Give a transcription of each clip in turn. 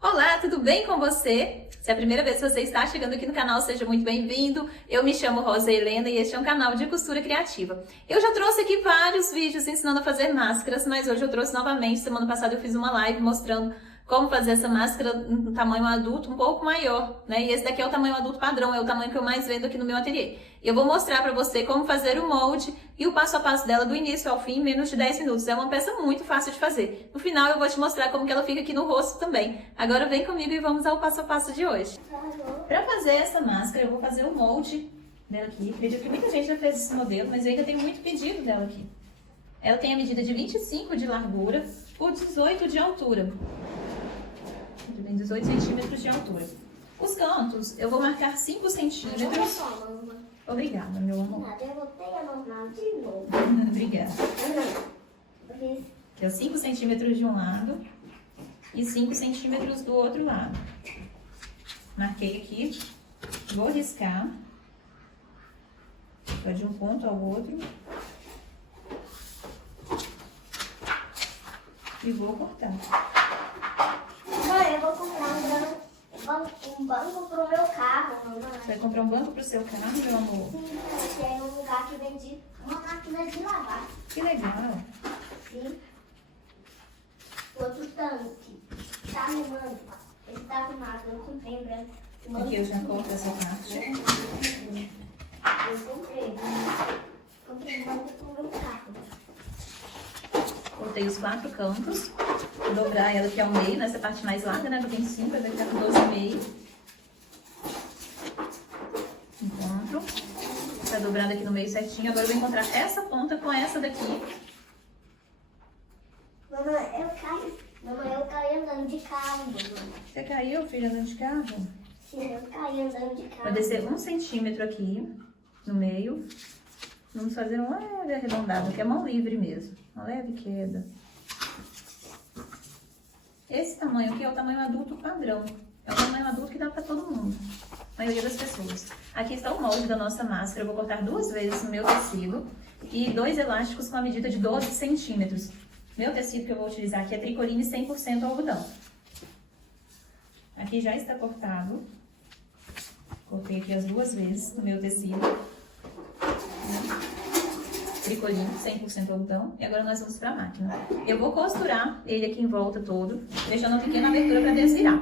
Olá, tudo bem com você? Se é a primeira vez que você está chegando aqui no canal, seja muito bem-vindo. Eu me chamo Rosa Helena e este é um canal de costura criativa. Eu já trouxe aqui vários vídeos ensinando a fazer máscaras, mas hoje eu trouxe novamente. Semana passada eu fiz uma live mostrando como fazer essa máscara no tamanho adulto um pouco maior, né? E esse daqui é o tamanho adulto padrão, é o tamanho que eu mais vendo aqui no meu ateliê. E eu vou mostrar pra você como fazer o molde e o passo a passo dela do início ao fim em menos de 10 minutos. É uma peça muito fácil de fazer. No final eu vou te mostrar como que ela fica aqui no rosto também. Agora vem comigo e vamos ao passo a passo de hoje. Pra fazer essa máscara eu vou fazer o molde dela aqui. Acredito que muita gente já fez esse modelo, mas eu ainda tenho muito pedido dela aqui. Ela tem a medida de 25 de largura por 18 de altura. Tem 18 centímetros de altura. Os cantos, eu vou marcar 5 centímetros. Obrigada, meu amor. Eu botei a normal de novo. Obrigada. Aqui é 5 centímetros de um lado e 5 centímetros do outro lado. Marquei aqui. Vou riscar. De um ponto ao outro. E vou cortar. Mãe, eu vou comprar um banco pro meu carro, mamãe. Você vai comprar um banco pro seu carro, meu amor? Sim, tem um lugar que vende uma máquina de lavar. Que legal. Sim. Outro tanque. Tá arrumando. Ele tá arrumado, eu comprei um branco. Aqui eu já corto essa parte. Eu comprei um banco pro meu carro. Cortei os 4 cantos. Vou dobrar ela aqui ao meio, nessa parte mais larga, né? Eu tenho 5, vai ficar com 12,5. Encontro. Tá dobrada aqui no meio certinho. Agora eu vou encontrar essa ponta com essa daqui. Mamãe, eu caí andando de carro, mamãe. Você caiu, filha, andando de carro? Sim, eu caí andando de carro. Vou descer 1 centímetro aqui, no meio. Vamos fazer uma leve arredondada, que é mão livre mesmo. Uma leve queda. Esse tamanho aqui é o tamanho adulto padrão. É o tamanho adulto que dá pra todo mundo. A maioria das pessoas. Aqui está o molde da nossa máscara. Eu vou cortar 2 vezes no meu tecido. E 2 elásticos com a medida de 12 centímetros. Meu tecido que eu vou utilizar aqui é tricoline 100% algodão. Aqui já está cortado. Cortei aqui as 2 vezes no meu tecido. Tricoline 100% algodão. E agora nós vamos para a máquina. Eu vou costurar ele aqui em volta todo, deixando uma pequena abertura para desvirar.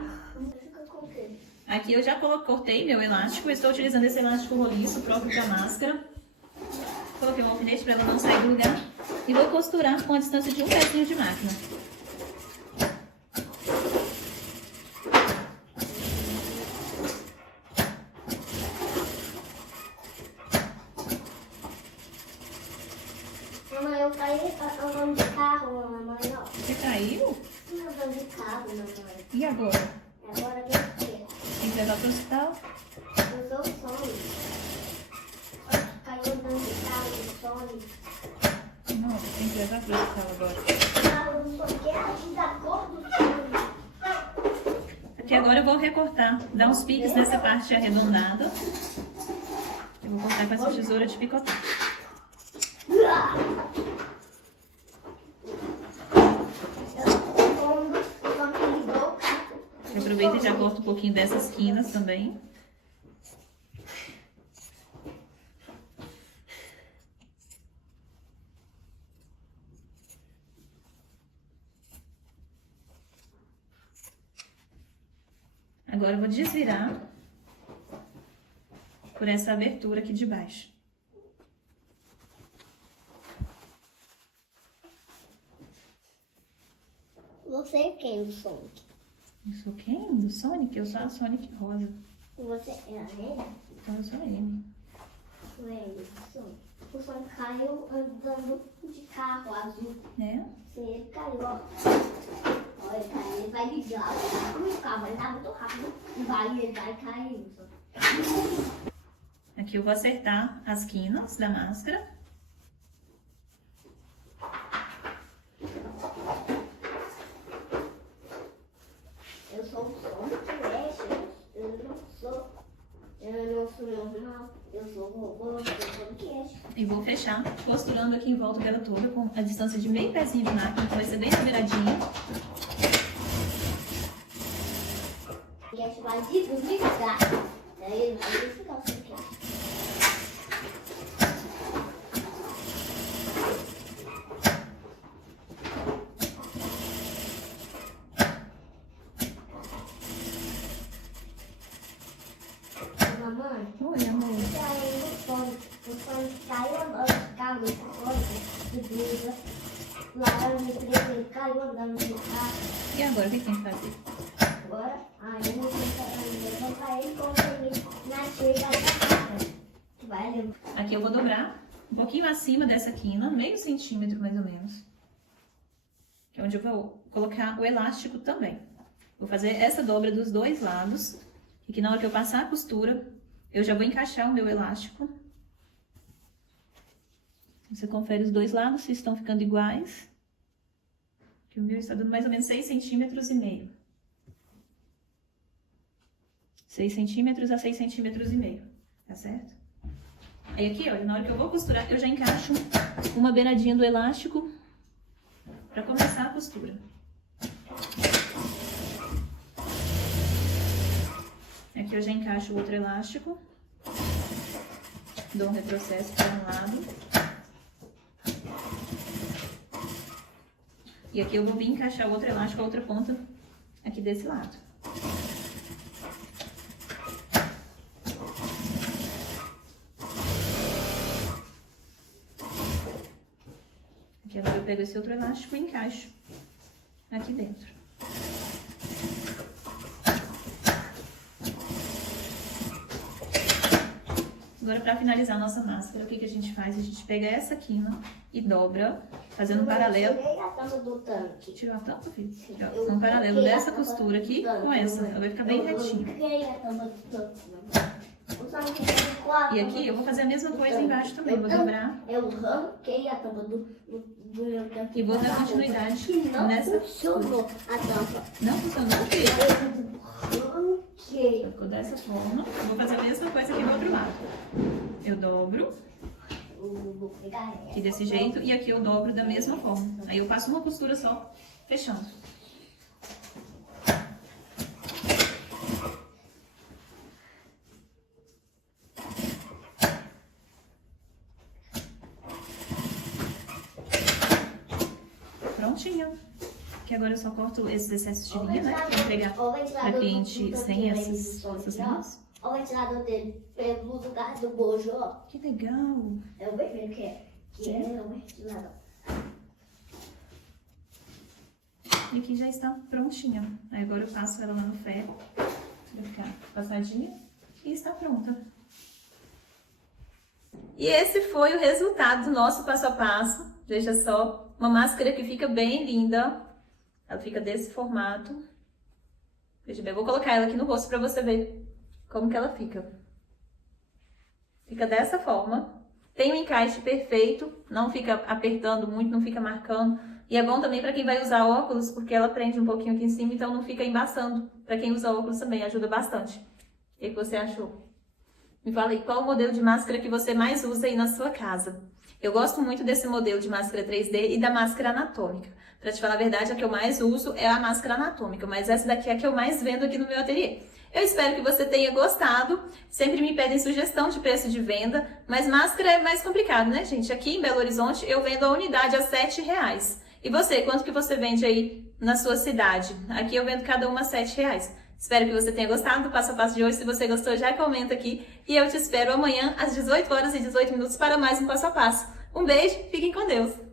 Aqui eu já cortei meu elástico. Eu estou utilizando esse elástico roliço próprio para máscara. Coloquei um alfinete para ela não sair do lugar. E vou costurar com a distância de 1 pezinho de máquina. Mamãe, eu caí andando de carro, mamãe, ó. Você caiu? Andando de carro, mamãe. E agora? Agora vem o quê? Tem que levar para o hospital? Eu sou Sony. Caí andando de carro, Sony. Não, tem que levar para o hospital agora. Carro do Sony, que é aqui da cor do Sony. Aqui agora eu vou recortar, dar uns piques nessa parte arredondada. Eu vou cortar com essa tesoura de picotar. Eu aproveito e já corto um pouquinho dessas quinas também. Agora eu vou desvirar por essa abertura aqui de baixo. Você é quem do Sonic? Eu sou quem? Do Sonic? Eu sou a Sonic Rosa. Você é a Nena? Então eu sou ele. Não é ele, o Sonic. O Sonic caiu andando de carro azul. É? Sim, ele caiu, ó. Olha, ele caiu, ele vai ligar o carro, ele tá muito rápido. Ele vai cair. Aqui eu vou acertar as quinas da máscara. Eu sou o Sonic, eu não sou normal, eu sou robô, eu sou o queixo. E vou fechar costurando aqui em volta dela toda com a distância de meio pezinho de máquina, que vai ser bem na beiradinha. a gente vai desligar. Daí vai desligar o suquete. Mamãe, Oi, amor. você aí no fone caiu andando de carro, de blusa, laranja, preto, caiu andando de carro. E agora, o que tem que fazer? Agora, aí eu vou levantar ele com ele na chega da casa. Vai levar. Aqui eu vou dobrar um pouquinho acima dessa quina, meio centímetro mais ou menos. Que é onde eu vou colocar o elástico também. Vou fazer essa dobra dos dois lados. E que na hora que eu passar a costura, eu já vou encaixar o meu elástico. Você confere os dois lados, se estão ficando iguais. Que o meu está dando mais ou menos 6,5 centímetros. 6 centímetros a 6,5 centímetros, tá certo? Aí aqui, olha, na hora que eu vou costurar, eu já encaixo uma beiradinha do elástico para começar a costura. Aqui eu já encaixo o outro elástico, dou um retrocesso para um lado. E aqui eu vou vir encaixar o outro elástico, a outra ponta aqui desse lado. Aqui agora eu pego esse outro elástico e encaixo aqui dentro. Agora, para finalizar a nossa máscara, o que a gente faz? A gente pega essa quina e dobra, fazendo um paralelo. Eu tirei a tampa do tanque. Tirou a tampa, filho? Ó, um paralelo dessa costura aqui com essa. Ela vai ficar bem retinha. Eu tirei a tampa do tanque. E aqui eu vou fazer a mesma coisa embaixo também. Vou dobrar. Eu arranquei a tampa do meu tanque. E vou dar continuidade Não nessa funcionou costura. a tampa. Não funcionou, filho? Arranquei. Ficou dessa forma. Eu vou fazer a mesma coisa aqui do outro lado. Eu dobro Vou pegar aqui desse jeito e aqui eu dobro da mesma forma. Aí eu passo uma costura só, fechando. Prontinho. Que agora eu só corto esses excessos de linha, né? Pra entregar pra cliente sem essas linhas. Olha o ventilador dele pelo lugar do bojo, ó. Que legal! É o vermelho que é. Que é o ventilador. E aqui já está prontinha. Aí agora eu passo ela lá no ferro, pra ficar passadinha, e está pronta. E esse foi o resultado do nosso passo a passo. Veja só, uma máscara que fica bem linda. Ela fica desse formato. Veja bem, eu vou colocar ela aqui no rosto pra você ver como que ela fica. Fica dessa forma. Tem um encaixe perfeito, não fica apertando muito, não fica marcando. E é bom também para quem vai usar óculos, porque ela prende um pouquinho aqui em cima, então não fica embaçando. Para quem usa óculos também, ajuda bastante. O que você achou? Me fala aí, qual o modelo de máscara que você mais usa aí na sua casa? Eu gosto muito desse modelo de máscara 3D e da máscara anatômica. Pra te falar a verdade, a que eu mais uso é a máscara anatômica, mas essa daqui é a que eu mais vendo aqui no meu ateliê. Eu espero que você tenha gostado. Sempre me pedem sugestão de preço de venda, mas máscara é mais complicado, né, gente? Aqui em Belo Horizonte eu vendo a unidade a R$7. E você, quanto que você vende aí na sua cidade? Aqui eu vendo cada uma a R$7. Espero que você tenha gostado do passo a passo de hoje. Se você gostou, já comenta aqui. E eu te espero amanhã às 18h18 para mais um passo a passo. Um beijo, fiquem com Deus!